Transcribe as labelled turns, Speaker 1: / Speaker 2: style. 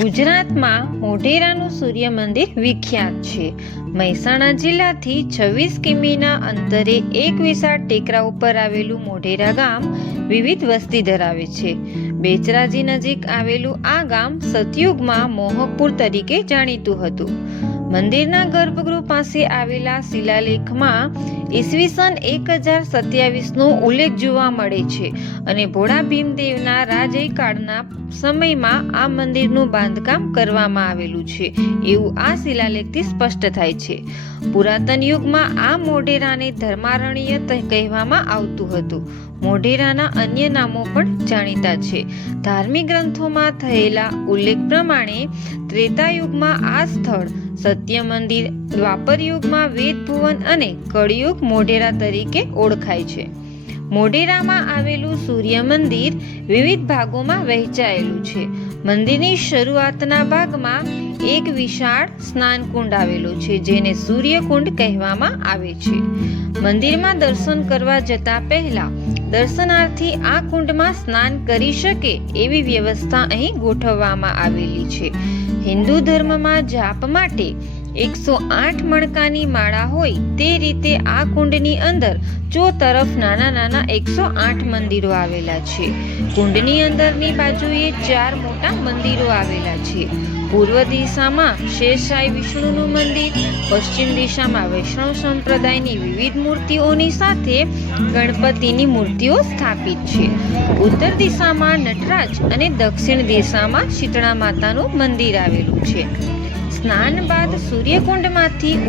Speaker 1: ગુજરાતમાં મોઢેરાનું સૂર્ય મંદિર વિખ્યાત છે. મહેસાણા જિલ્લાથી છવ્વીસ કિમીના અંતરે એક વિશાળ ટેકરા ઉપર આવેલું મોઢેરા ગામ વિવિધ વસ્તી ધરાવે છે. બેચરાજી નજીક આવેલું આ ગામ સતયુગમાં મોહકપુર તરીકે જાણીતું હતું. મંદિરના ગર્ભગૃહ પાસે આવેલા શિલાલેખમાં ઈસવીસન એક હજાર સત્યાવીસનો ઉલ્લેખ જોવા મળે છે અને ભોળા ભીમદેવના રાજયકાળના સમયમાં આ મંદિરનું બાંધકામ કરવામાં આવેલું છે. એવું આ શિલાલેખથી સ્પષ્ટ થાય છે. પુરાતન યુગમાં આ મોઢેરાને ધર્મારણ્ય કહેવામાં આવતું હતું. મોઢેરાના અન્ય નામો પણ જાણીતા છે. ધાર્મિક ગ્રંથોમાં થયેલા ઉલ્લેખ પ્રમાણે ત્રેતા યુગમાં આ સ્થળ સત્ય મંદિર દ્વાપર યુગમાં વેદ ભુવન અને કળિયુગ મોઢેરા તરીકે ઓળખાય છે. મોઢેરામાં આવેલું સૂર્ય મંદિર વિવિધ ભાગોમાં વહેંચાયેલું છે. મંદિરની શરૂઆતના ભાગમાં એક વિશાળ સ્નાનકુંડ આવેલો છે, જેને સૂર્યકુંડ કહેવામાં આવે છે. મંદિરમાં દર્શન કરવા જતા પહેલા દર્શનાર્થી આ કુંડમાં સ્નાન કરી શકે એવી વ્યવસ્થા અહીં ગોઠવવામાં આવેલી છે. હિન્દુ ધર્મમાં જાપ માટે એકસો આઠ મણકાની માળા હોય તે રીતે આ કુંડની અંદર ચો તરફ નાના નાના એકસો આઠ મંદિરો આવેલા છે. કુંડની અંદરની બાજુએ ચાર મોટા મંદિરો આવેલા છે. પૂર્વ દિશામાં શેરશાહી વિષ્ણુનું મંદિર, પશ્ચિમ દિશામાં વૈષ્ણવ સંપ્રદાયની વિવિધ મૂર્તિઓની સાથે ગણપતિની મૂર્તિઓ સ્થાપિત છે. ઉત્તર દિશામાં નટરાજ અને દક્ષિણ દિશામાં શીતળા માતાનું મંદિર આવેલું છે. સ્નાન બાદ સૂર્યકુંડમાંથી